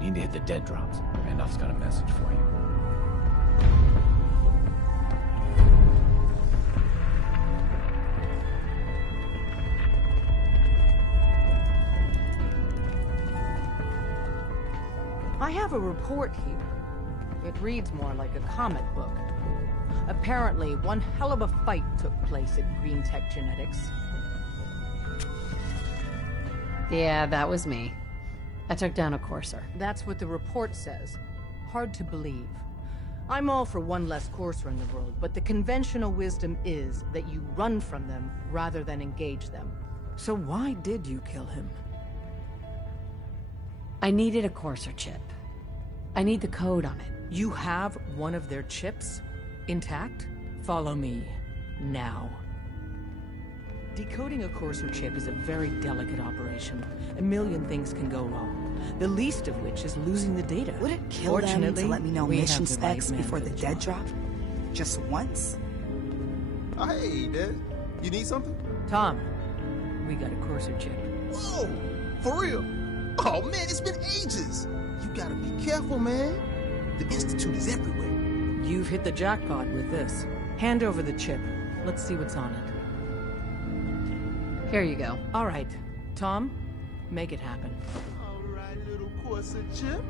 You need to hit the dead drops. Randolph's got a message for you. I have a report here. It reads more like a comic book. Apparently, one hell of a fight took place at Green Tech Genetics. Yeah, that was me. I took down a Courser. That's what the report says. Hard to believe. I'm all for one less Courser in the world, but the conventional wisdom is that you run from them rather than engage them. So why did you kill him? I needed a Courser chip. I need the code on it. You have one of their chips? Intact? Follow me. Now. Decoding a Courser chip is a very delicate operation. A million things can go wrong. The least of which is losing the data. Would it kill them to let me know mission specs before the dead drop? Just once? Hey, Dad. You need something? Tom, we got a Courser chip. Whoa! For real? Oh, man, it's been ages. You gotta be careful, man. The Institute is everywhere. You've hit the jackpot with this. Hand over the chip. Let's see what's on it. Here you go. All right. Tom, make it happen. All right, little Courser chip.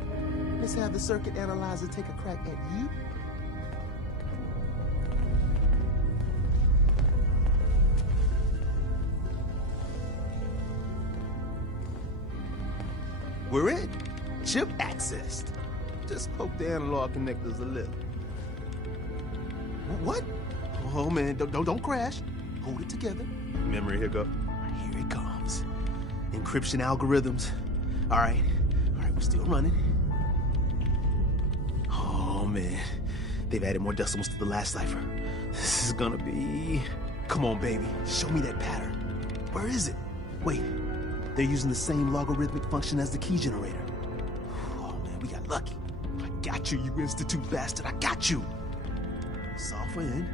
Let's have the circuit analyzer take a crack at you. We're in. Chip accessed. Just poke the analog connectors a little. What? Oh man, don't crash. Hold it together. Memory hiccup. Here it comes. Encryption algorithms. All right, we're still running. Oh man, they've added more decimals to the last cipher. This is gonna be... Come on, baby, show me that pattern. Where is it? Wait, they're using the same logarithmic function as the key generator. Oh man, we got lucky. I got you, you Institute bastard, I got you. Solve for N.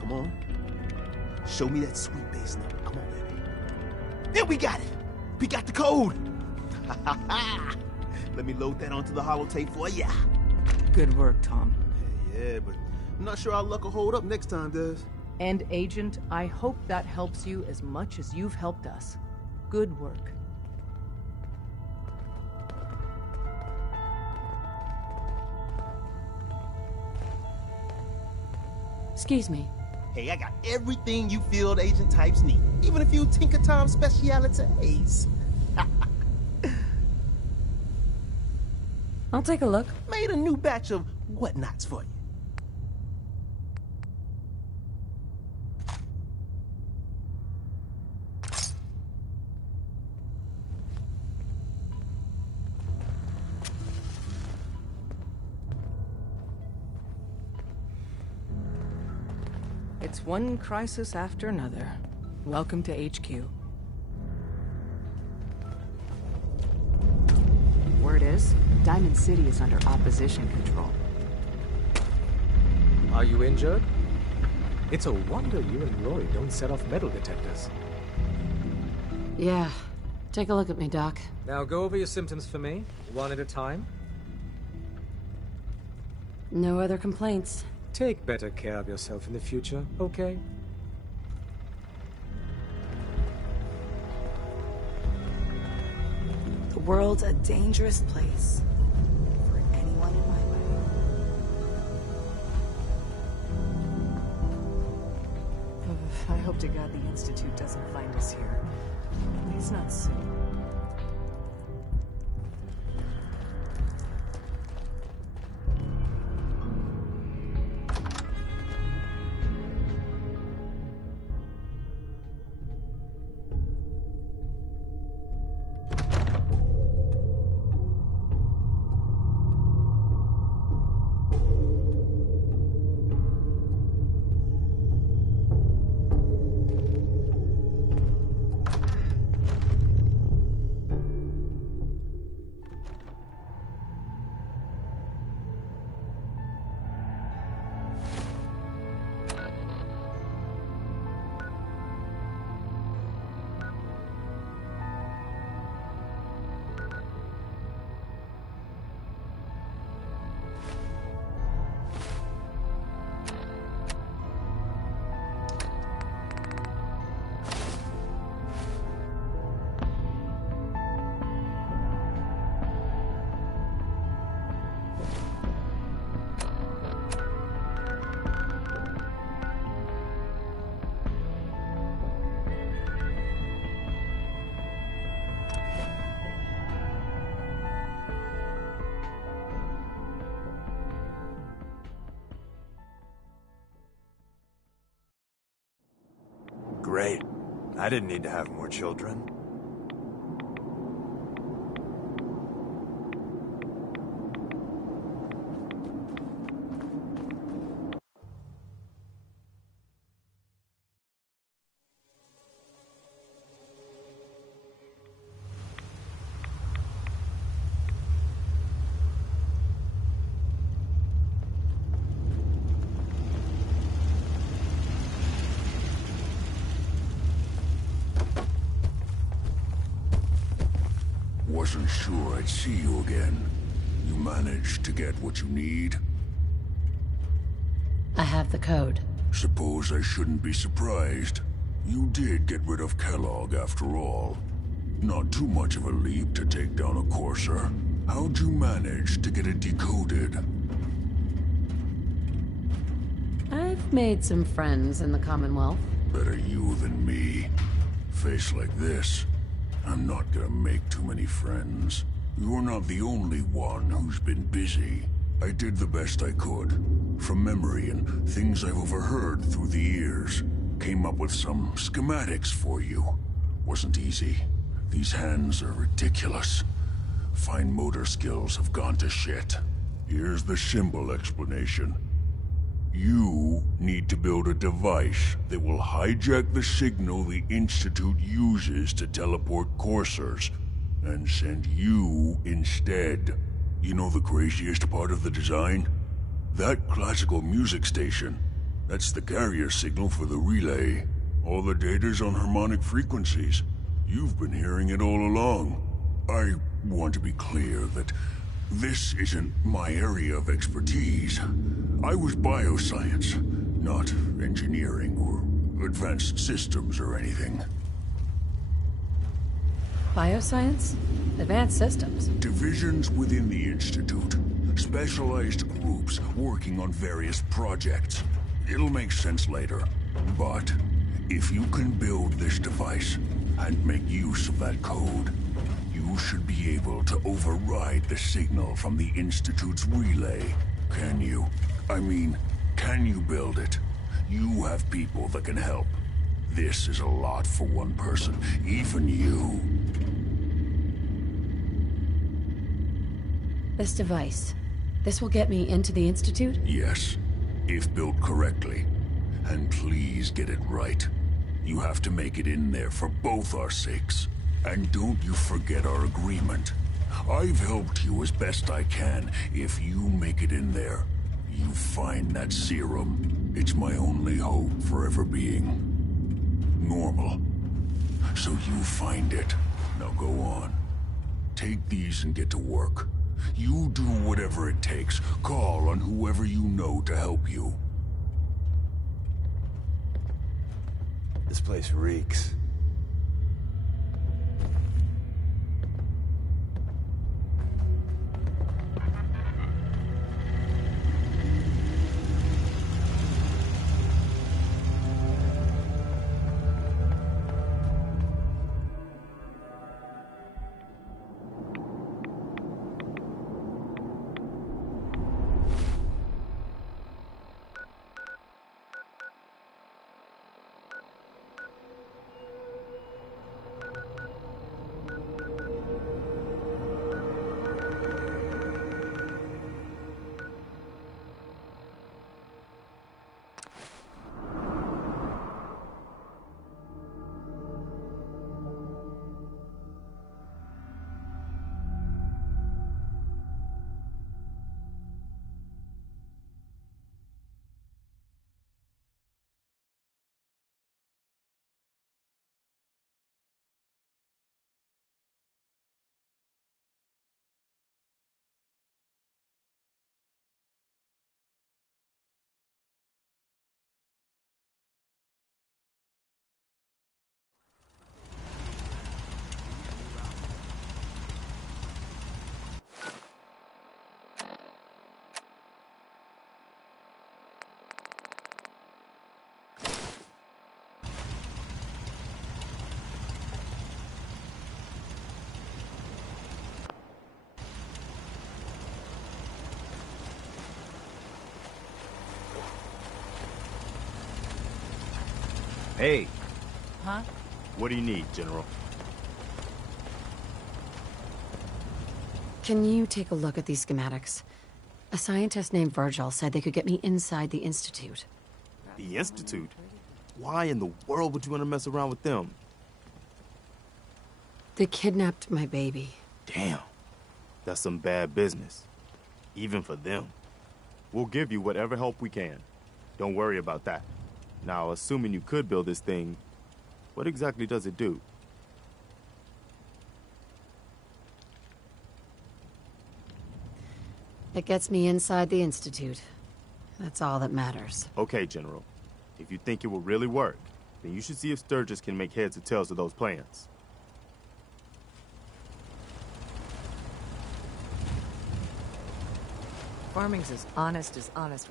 Come on. Show me that sweet bass number. Come on, baby. Then we got it. We got the code. Let me load that onto the holotape for ya. Good work, Tom. Yeah, but I'm not sure our luck will hold up next time, Des. And Agent, I hope that helps you as much as you've helped us. Good work. Excuse me. Hey, I got everything you field agent types need. Even a few Tinker Tom specialities. I'll take a look. Made a new batch of whatnots for you. It's one crisis after another. Welcome to HQ. Word is, Diamond City is under opposition control. Are you injured? It's a wonder you and Roy don't set off metal detectors. Yeah. Take a look at me, Doc. Now go over your symptoms for me, one at a time. No other complaints. Take better care of yourself in the future, okay? The world's a dangerous place for anyone in my way. I hope to God the Institute doesn't find us here. At least not soon. great. I didn't need to have more children. Wasn't sure I'd see you again. You managed to get what you need? I have the code. Suppose I shouldn't be surprised. You did get rid of Kellogg after all. Not too much of a leap to take down a Courser. How'd you manage to get it decoded? I've made some friends in the Commonwealth. Better you than me. Face like this, I'm not gonna make too many friends. You're not the only one who's been busy. I did the best I could. From memory and things I've overheard through the years. Came up with some schematics for you. Wasn't easy. These hands are ridiculous. Fine motor skills have gone to shit. Here's the symbol explanation. You need to build a device that will hijack the signal the Institute uses to teleport coursers, and send you instead. You know the craziest part of the design? That classical music station. That's the carrier signal for the relay. All the data's on harmonic frequencies. You've been hearing it all along. I want to be clear that this isn't my area of expertise. I was bioscience, not engineering or advanced systems or anything. Bioscience? Advanced systems? Divisions within the Institute. Specialized groups working on various projects. It'll make sense later. But if you can build this device and make use of that code, you should be able to override the signal from the Institute's relay. Can you? I mean, can you build it? You have people that can help. This is a lot for one person, even you. This device, this will get me into the Institute? Yes, if built correctly. And please get it right. You have to make it in there for both our sakes. And don't you forget our agreement. I've helped you as best I can. If you make it in there, you find that serum. It's my only hope for ever being normal. So you find it. Now go on. Take these and get to work. You do whatever it takes. Call on whoever you know to help you. This place reeks. Hey, Huh? What do you need, General? Can you take a look at these schematics? A scientist named Virgil said they could get me inside the Institute. The Institute? Why in the world would you want to mess around with them? They kidnapped my baby. Damn. That's some bad business. Even for them. We'll give you whatever help we can. Don't worry about that. Now, assuming you could build this thing, what exactly does it do? It gets me inside the Institute. That's all that matters. Okay, General. If you think it will really work, then you should see if Sturgis can make heads or tails of those plans. Farming's as honest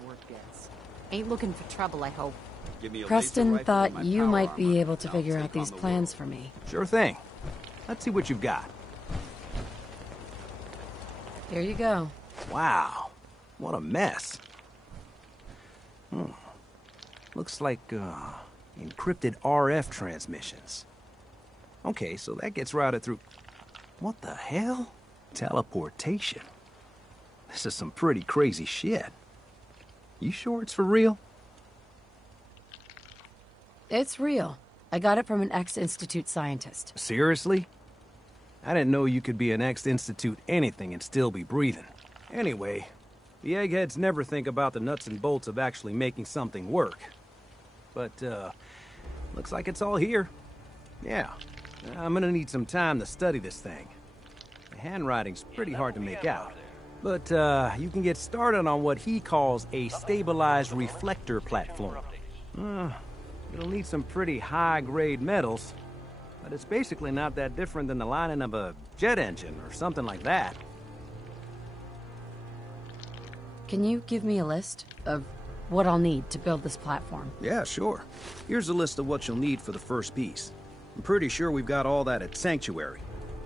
work gets. Ain't looking for trouble, I hope. Give me a laser Preston rifle thought and my you power might be armor, able to and I'll figure take out these on the plans world. for me. Sure thing. Let's see what you've got. Here you go. Wow. What a mess. Looks like, encrypted RF transmissions. Okay, so that gets routed through... What the hell? Teleportation. This is some pretty crazy shit. You sure it's for real? It's real. I got it from an ex-Institute scientist. Seriously? I didn't know you could be an ex-Institute anything and still be breathing. Anyway, the eggheads never think about the nuts and bolts of actually making something work. But, looks like it's all here. Yeah, I'm gonna need some time to study this thing. The handwriting's pretty hard to make out. But, you can get started on what he calls a stabilized reflector platform. It'll need some pretty high-grade metals, but it's basically not that different than the lining of a jet engine or something like that. Can you give me a list of what I'll need to build this platform? Yeah, sure. Here's a list of what you'll need for the first piece. I'm pretty sure we've got all that at Sanctuary,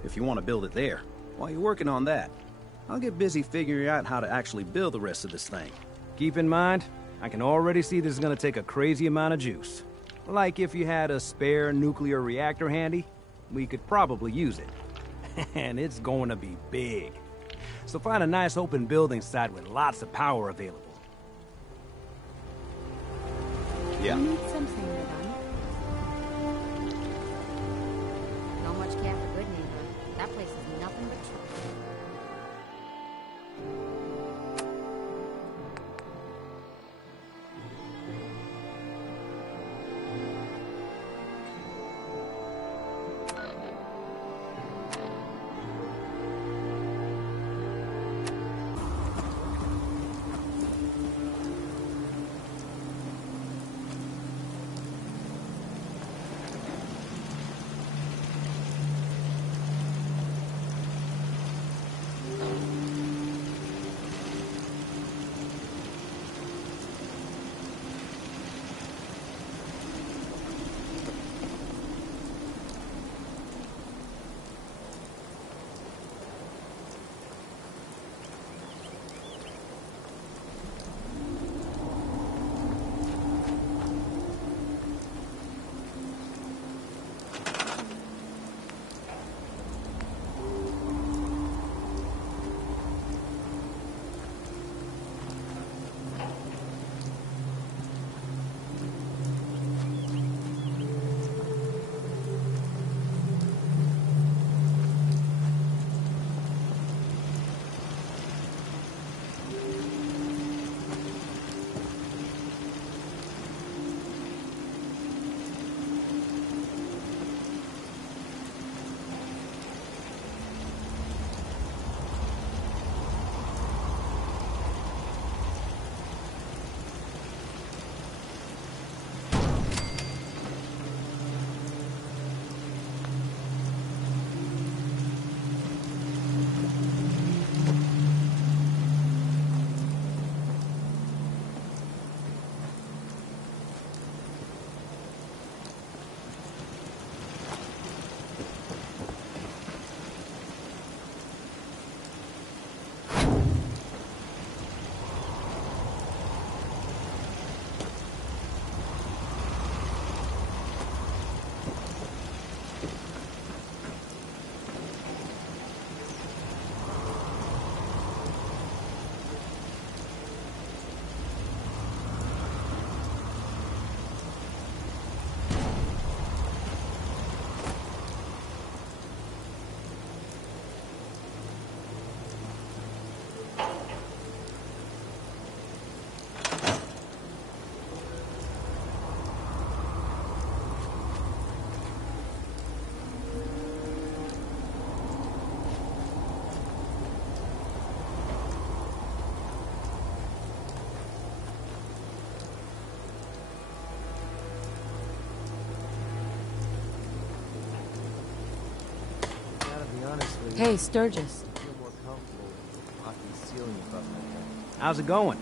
if you want to build it there. While you're working on that, I'll get busy figuring out how to actually build the rest of this thing. Keep in mind, I can already see this is gonna take a crazy amount of juice. Like if you had a spare nuclear reactor handy, we could probably use it. And it's going to be big. So find a nice open building site with lots of power available. Yeah. I need something done. Not much care for good neighbor. That place is nothing but trouble. Hey, Sturgis. How's it going?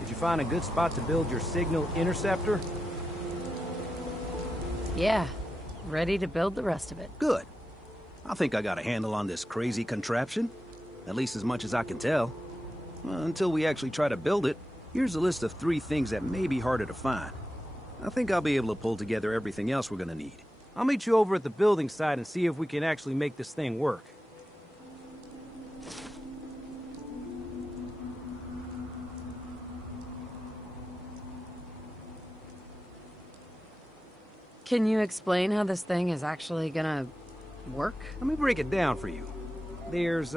Did you find a good spot to build your signal interceptor? Yeah, ready to build the rest of it. Good. I think I got a handle on this crazy contraption. At least as much as I can tell. Well, until we actually try to build it, here's a list of 3 things that may be harder to find. I think I'll be able to pull together everything else we're gonna need. I'll meet you over at the building site and see if we can actually make this thing work. Can you explain how this thing is actually gonna work? Let me break it down for you. There's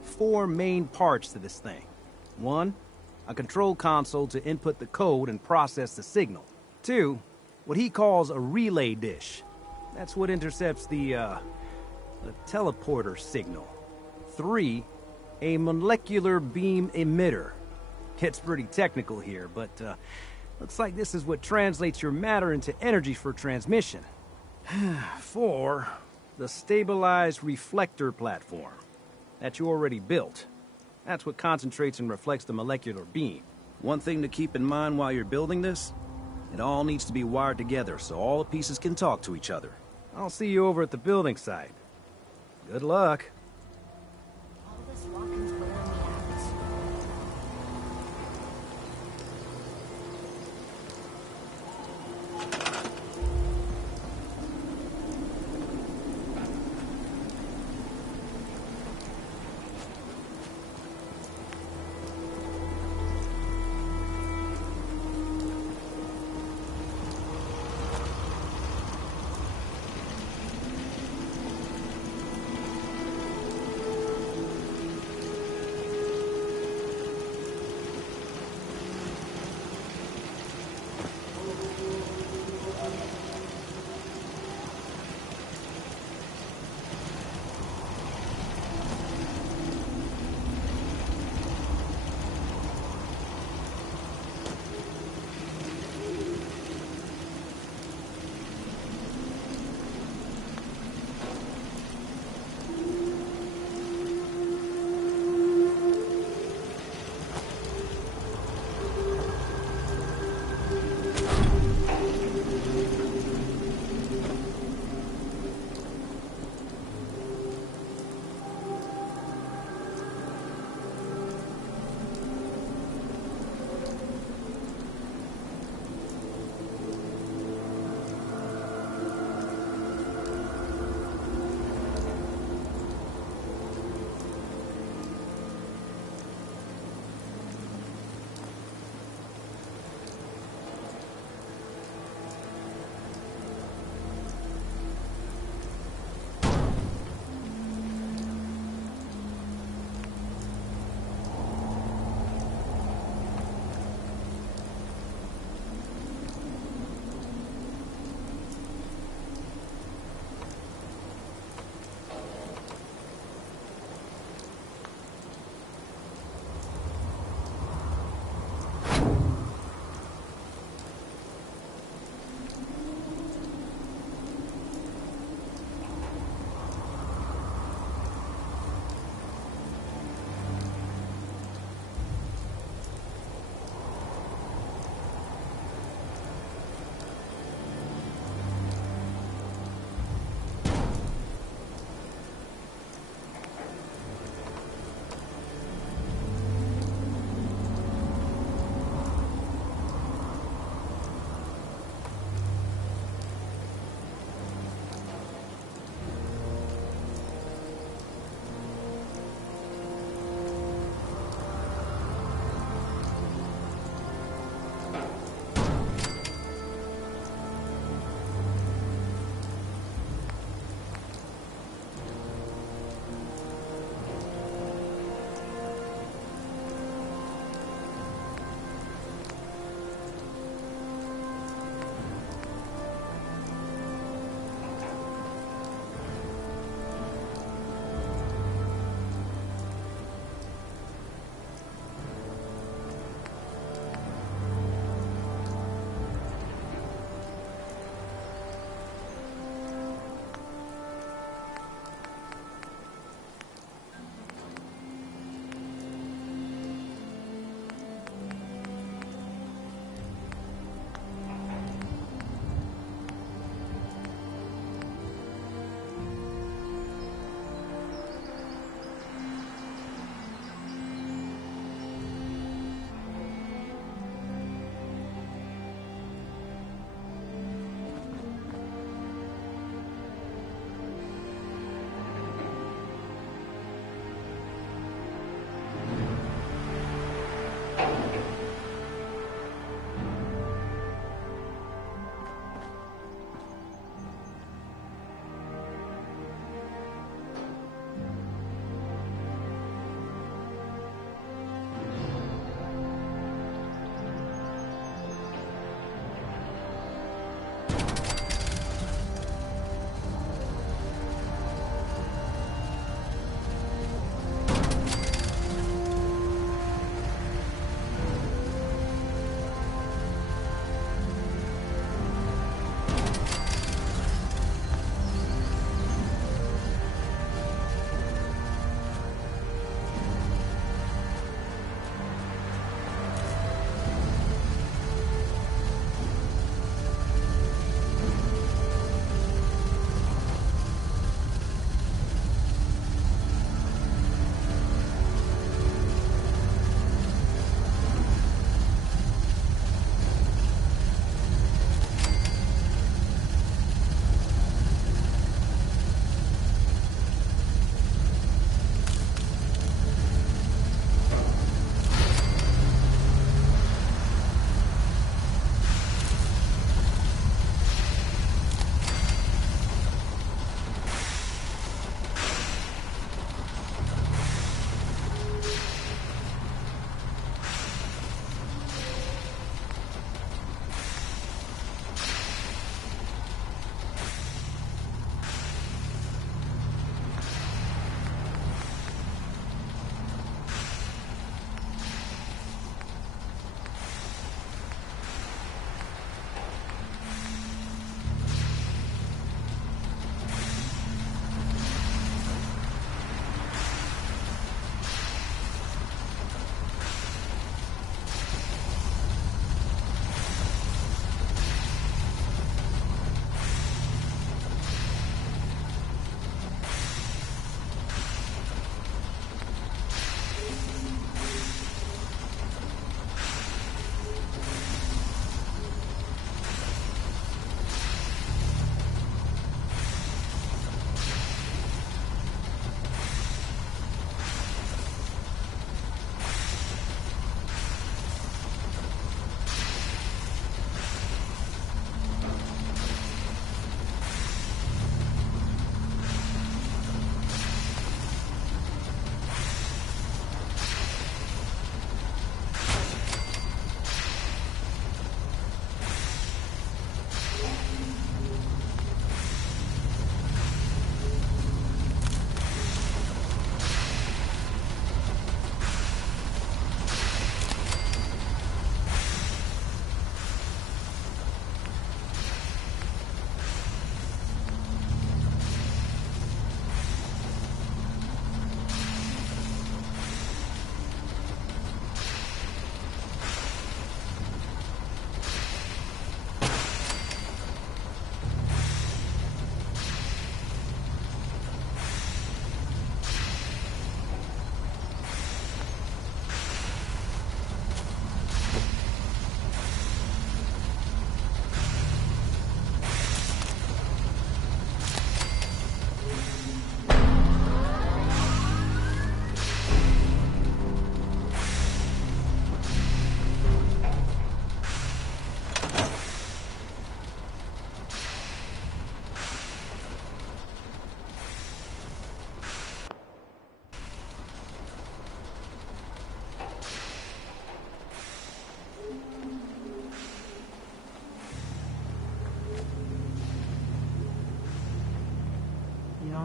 4 main parts to this thing. 1, a control console to input the code and process the signal. 2, what he calls a relay dish. That's what intercepts the teleporter signal. 3, a molecular beam emitter. Gets pretty technical here, but looks like this is what translates your matter into energy for transmission. 4, the stabilized reflector platform that you already built. That's what concentrates and reflects the molecular beam. One thing to keep in mind while you're building this, it all needs to be wired together so all the pieces can talk to each other. I'll see you over at the building site. Good luck. All this walking's wearing me out.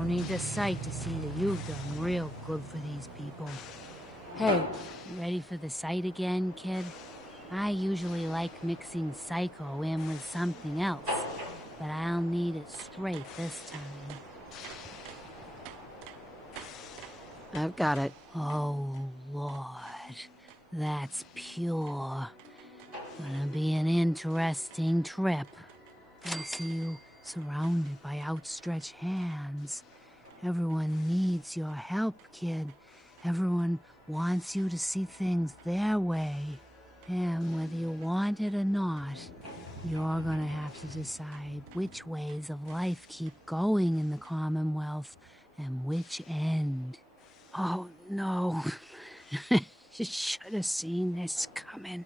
Don't need the sight to see that you've done real good for these people. Hey, you ready for the sight again, kid? I usually like mixing Psycho in with something else, but I'll need it straight this time. I've got it. Oh, Lord. That's pure. Gonna be an interesting trip. I see you surrounded by outstretched hands. Everyone needs your help, kid. Everyone wants you to see things their way. And whether you want it or not, you're gonna have to decide which ways of life keep going in the Commonwealth and which end. Oh, no. You should have seen this coming.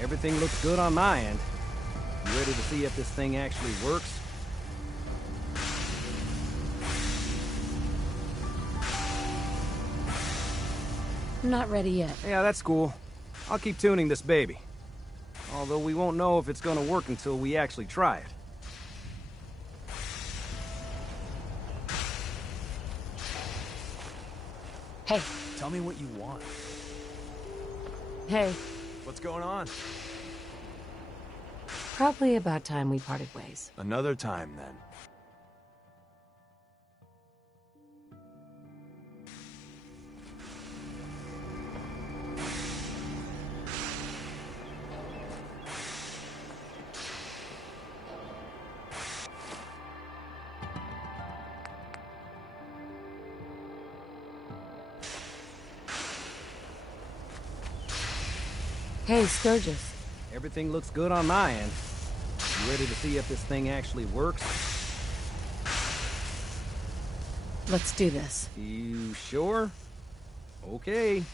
Everything looks good on my end. You ready to see if this thing actually works? I'm not ready yet. Yeah, that's cool. I'll keep tuning this baby. Although we won't know if it's gonna work until we actually try it. Hey. Tell me what you want. Hey. What's going on? Probably about time we parted ways. Another time, then. Hey, Sturgis. Everything looks good on my end. You ready to see if this thing actually works? Let's do this. You sure? Okay.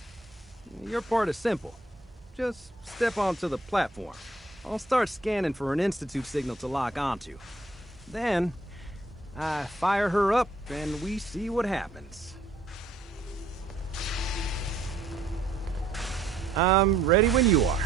Your part is simple. Just step onto the platform. I'll start scanning for an Institute signal to lock onto. Then, I fire her up and we see what happens. I'm ready when you are.